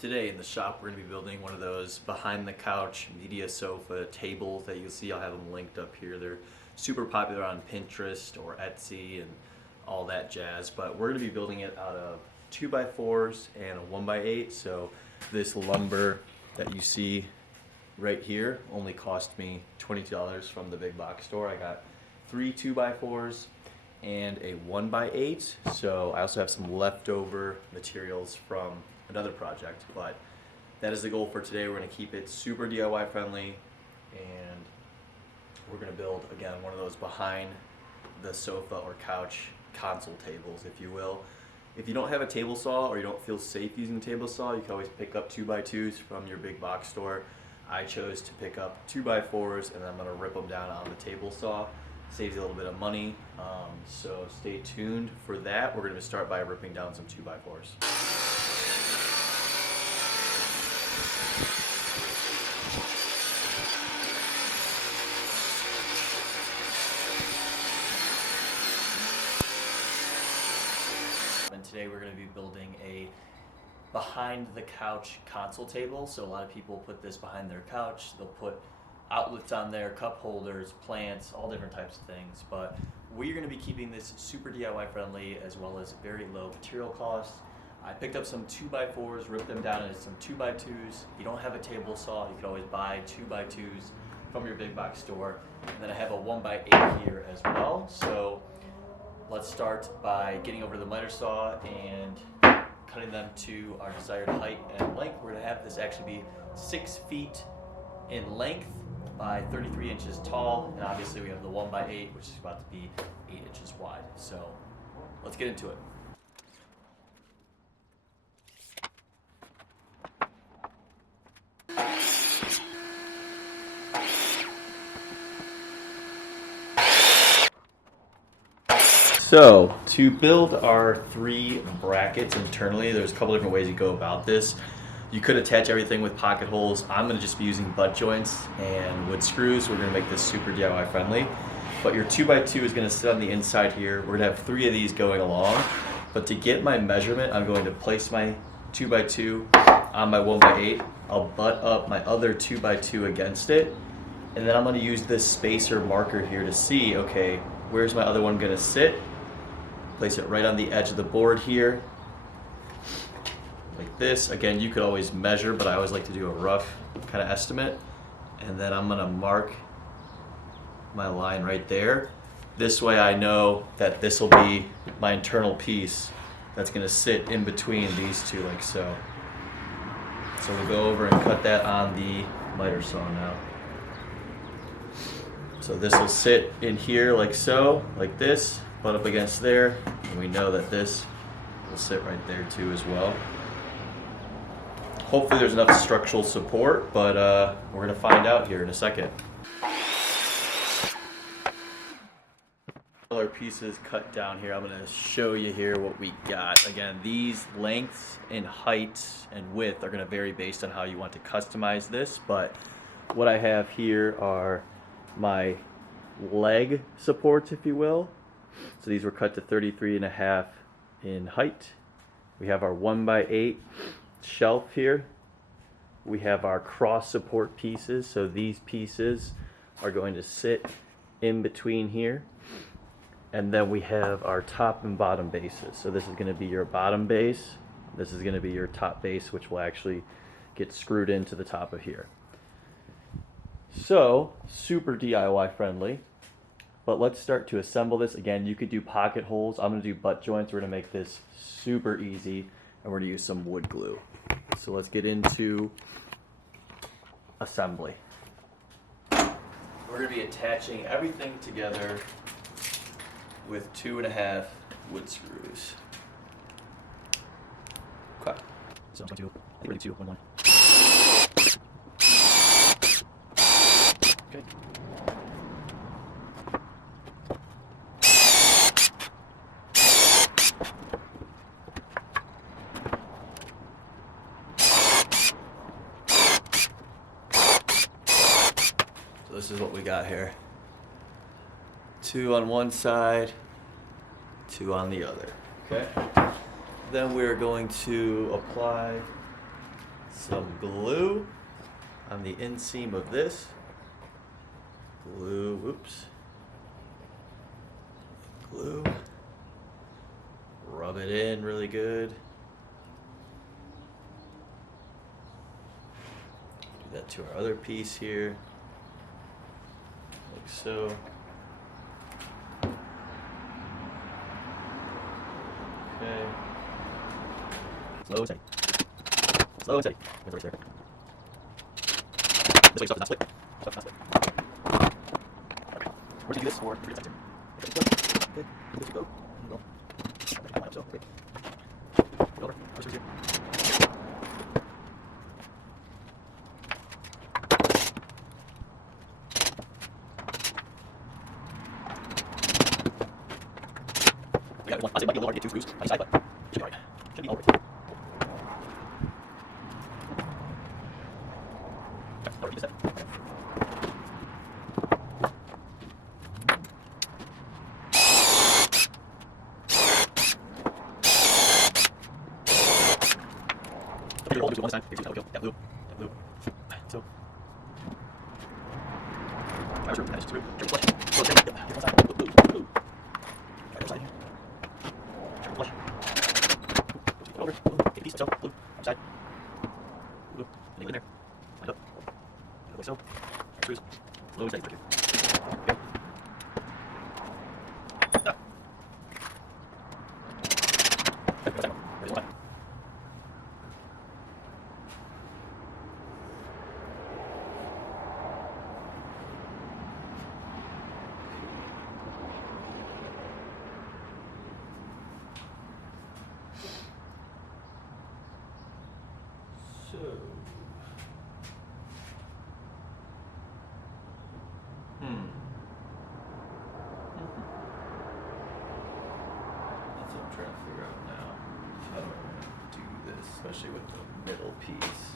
Today in the shop we're going to be building one of those behind the couch media sofa tables that you'll see. I'll have them linked up here. They're super popular on Pinterest or Etsy and all that jazz, but we're going to be building it out of 2x4s and a 1x8. So this lumber that you see right here only cost me $22 from the big box store. I got 3 2x4s and a 1x8. So I also have some leftover materials from another project, but that is the goal for today. We're going to keep it super DIY friendly, and we're going to build, again, one of those behind the sofa or couch console tables, if you will. If you don't have a table saw or you don't feel safe using a table saw, you can always pick up 2x2s from your big box store. I chose to pick up 2x4s, and I'm going to rip them down on the table saw. Saves you a little bit of money, so stay tuned for that. We're going to start by ripping down some 2x4s. And today we're going to be building a behind the couch console table. So a lot of people put this behind their couch. They'll put outlets on there, cup holders, plants, all different types of things. But we're going to be keeping this super DIY friendly as well as very low material costs. I picked up some 2x4s, ripped them down into some 2x2s. If you don't have a table saw, you can always buy 2x2s from your big box store. And then I have a 1x8 here as well. So let's start by getting over to the miter saw and cutting them to our desired height and length. We're going to have this actually be 6 feet in length by 33 inches tall, and obviously we have the 1x8, which is about to be 8 inches wide. So let's get into it. So to build our 3 brackets internally, there's a couple different ways you go about this. You could attach everything with pocket holes. I'm going to just be using butt joints and wood screws. We're going to make this super DIY friendly. But your 2x2 is going to sit on the inside here. We're going to have 3 of these going along. But to get my measurement, I'm going to place my 2x2 on my 1x8. I'll butt up my other 2x2 against it. And then I'm going to use this spacer marker here to see, okay, where's my other one going to sit? Place it right on the edge of the board here, like this. Again, you could always measure, but I always like to do a rough kind of estimate. And then I'm gonna mark my line right there. This way I know that this will be my internal piece that's gonna sit in between these two, like so. So we'll go over and cut that on the miter saw now. So this will sit in here like so, like this, butt up against there, and we know that this will sit right there too as well. Hopefully there's enough structural support, but we're going to find out here in a second. Other pieces cut down here. I'm going to show you here what we got. Again, these lengths and heights and width are going to vary based on how you want to customize this, but what I have here are my leg supports, if you will. So these were cut to 33.5 in height. We have our 1x8 shelf here. We have our cross support pieces. So these pieces are going to sit in between here. And then we have our top and bottom bases. So this is going to be your bottom base. This is going to be your top base, which will actually get screwed into the top of here. So super DIY friendly. But let's start to assemble this. Again, you could do pocket holes. I'm going to do butt joints. We're going to make this super easy, and we're going to use some wood glue. So let's get into assembly. We're going to be attaching everything together with 2.5 wood screws. Okay. So I'm going to do 32, 1, 1. Okay. So this is what we got here. 2 on one side, 2 on the other. Okay. Then we're going to apply some glue on the inseam of this. Glue, whoops. Glue. Rub it in really good. Do that to our other piece here, like so. Okay. Slow and steady. Slow and steady. With the wrist there. This way stuff is not split. Stuff is not split. Okay. We're gonna do this for 3 seconds here. Okay. This will go. And go. Okay. So, okay. Go over. First here. Yeah, one. Honestly, it might be a little hard to get 2 screws on each side, but it should be alright. Should be alright. Okay, now we're gonna do this. Put your whole glue on this time. Here's your that blue. That blue. So. Try to that is screw. Try to flush. Go straight. Yep. Here's one side. Blue. Blue. Try the other side here. Try to flush. Take it over. Blue. Take a piece like so. Blue. Other side. Blue. And in there. Line up. And like so. Screws. Slow and steady right here. Okay. Ah. Okay, go down. Here's one time. So, that's what I'm trying to figure out now. How do I want to do this, especially with the middle piece?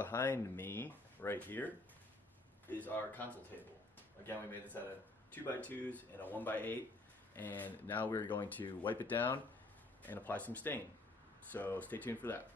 behind me, right here, is our console table. Again, we made this out of 2x2s and a 1x8, and now we're going to wipe it down and apply some stain. So stay tuned for that.